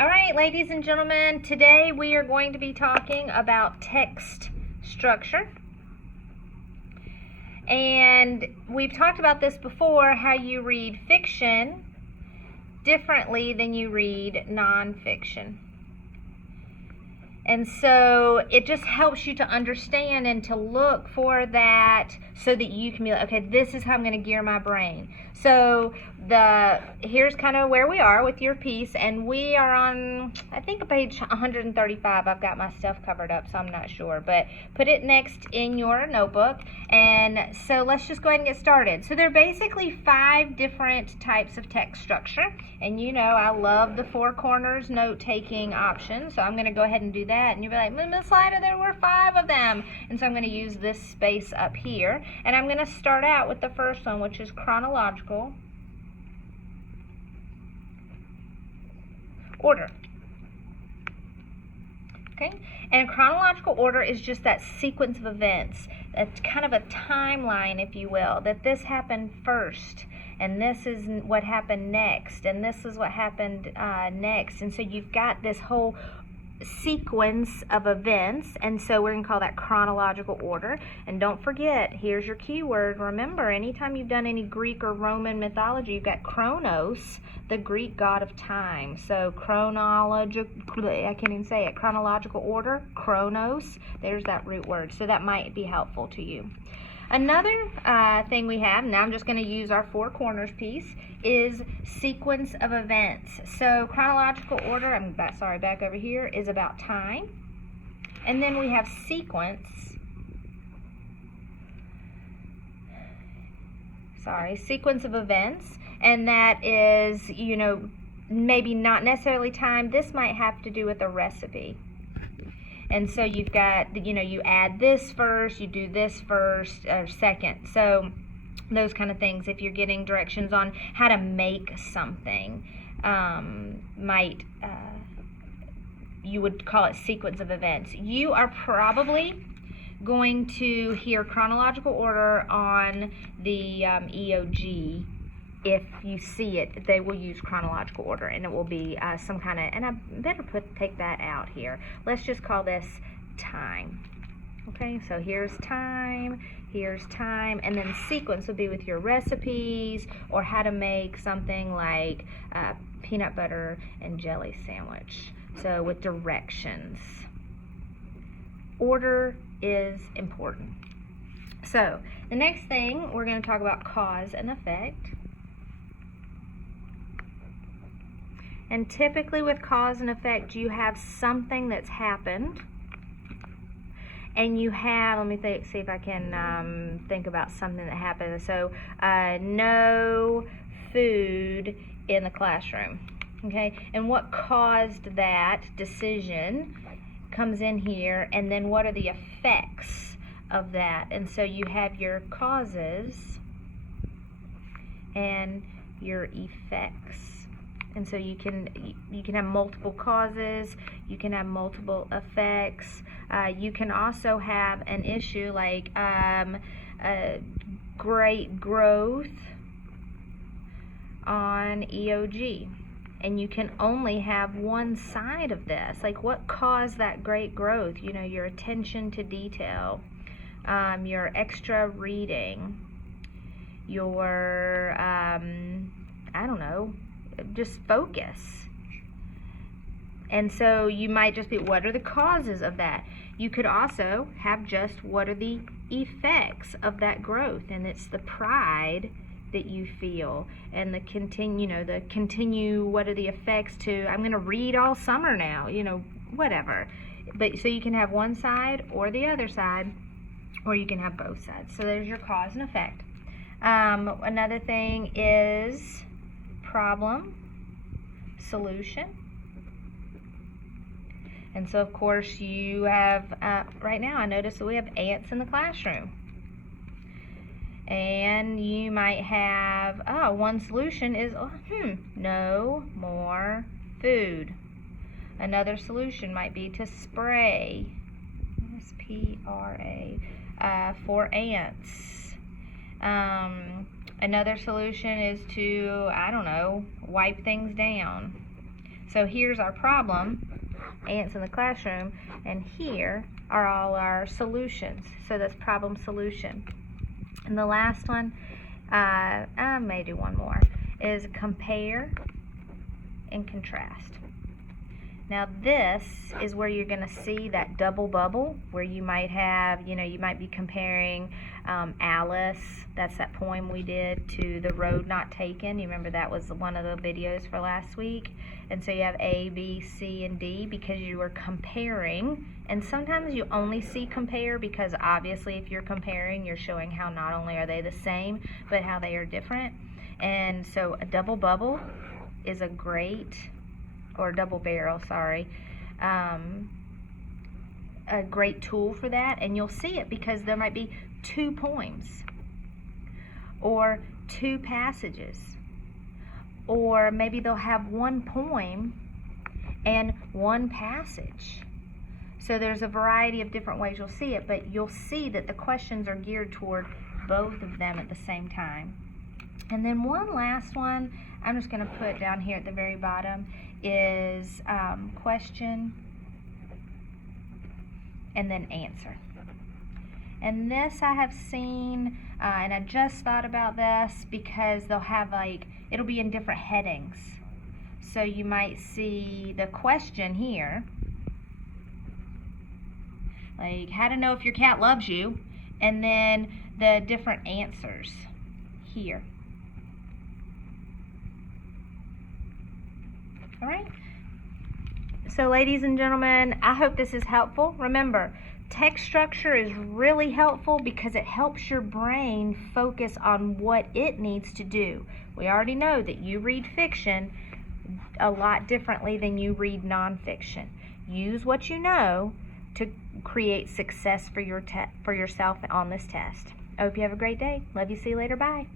All right, ladies and gentlemen, today we are going to be talking about text structure. And we've talked about this before, how you read fiction differently than you read nonfiction. And so it just helps you to understand and to look for that so that you can be like, okay, this is how I'm going to gear my brain. So here's kind of where we are with your piece, and we are on, I think, page 135. I've got my stuff covered up, so I'm not sure, but put it next in your notebook. And so let's just go ahead and get started. So there are basically 5 different types of text structure, and you know I love the 4 corners note-taking option, so I'm going to go ahead and do that, and you'll be like, Miss Lyda, there were 5 of them, and so I'm going to use this space up here, and I'm going to start out with the first one, which is chronological order. Okay, and chronological order is just that sequence of events. That's kind of a timeline, if you will, that this happened first, and this is what happened next, and this is what happened next. And so you've got this whole sequence of events, and so we're going to call that chronological order. And don't forget, here's your keyword. Remember, anytime you've done any Greek or Roman mythology, you've got Chronos, the Greek god of time. So I can't even say it, chronological order, Chronos, there's that root word. So that might be helpful to you. Another thing we have, now I'm just going to use our 4 corners piece, is sequence of events. So chronological order, back over here, is about time. And then we have sequence of events. And that is, you know, maybe not necessarily time. This might have to do with a recipe. And so you've got, you know, you add this first, you do this first or second. So those kind of things, if you're getting directions on how to make something, you would call it sequence of events. You are probably going to hear chronological order on the EOG. If you see it, they will use chronological order, and it will be some kind of, and I better take that out here. Let's just call this time. Okay, so here's time, and then sequence will be with your recipes or how to make something like peanut butter and jelly sandwich. So with directions. Order is important. So the next thing, we're going to talk about cause and effect. And typically with cause and effect, you have something that's happened, and you have, let me see if I can think about something that happened. So no food in the classroom, okay? And what caused that decision comes in here, and then what are the effects of that? And so you have your causes and your effects. And so you can have multiple causes, you can have multiple effects. You can also have an issue like great growth on EOG. And you can only have one side of this. Like, what caused that great growth? You know, your attention to detail, your extra reading, your, I don't know, just focus. And so you might just be, what are the causes of that? You could also have just, what are the effects of that growth? And it's the pride that you feel, and the continue, what are the effects to, I'm going to read all summer now, you know, whatever. But so you can have one side or the other side, or you can have both sides. So there's your cause and effect. Another thing is problem, solution. And so of course you have, right now I notice that we have ants in the classroom. And you might have, one solution is, no more food. Another solution might be to spray, S-P-R-A, for ants. Another solution is to, I don't know, wipe things down. So here's our problem, ants in the classroom, and here are all our solutions. So that's problem solution. And the last one, I may do one more, is compare and contrast. Now this is where you're going to see that double bubble, where you might have, you might be comparing Alice, that's that poem we did, to The Road Not Taken. You remember that was one of the videos for last week. And so you have A, B, C, and D because you are comparing. And sometimes you only see compare because obviously if you're comparing, you're showing how not only are they the same, but how they are different. And so a double bubble is a great, or double barrel, sorry, a great tool for that. And you'll see it because there might be 2 poems or 2 passages, or maybe they'll have 1 poem and 1 passage. So there's a variety of different ways you'll see it, but you'll see that the questions are geared toward both of them at the same time. And then one last one I'm just going to put down here at the very bottom is question and then answer. And this I have seen, and I just thought about this because they'll have it'll be in different headings. So you might see the question here, like how to know if your cat loves you, and then the different answers here. All right. So ladies and gentlemen, I hope this is helpful. Remember, text structure is really helpful because it helps your brain focus on what it needs to do. We already know that you read fiction a lot differently than you read nonfiction. Use what you know to create success for yourself on this test. I hope you have a great day. Love you. See you later. Bye.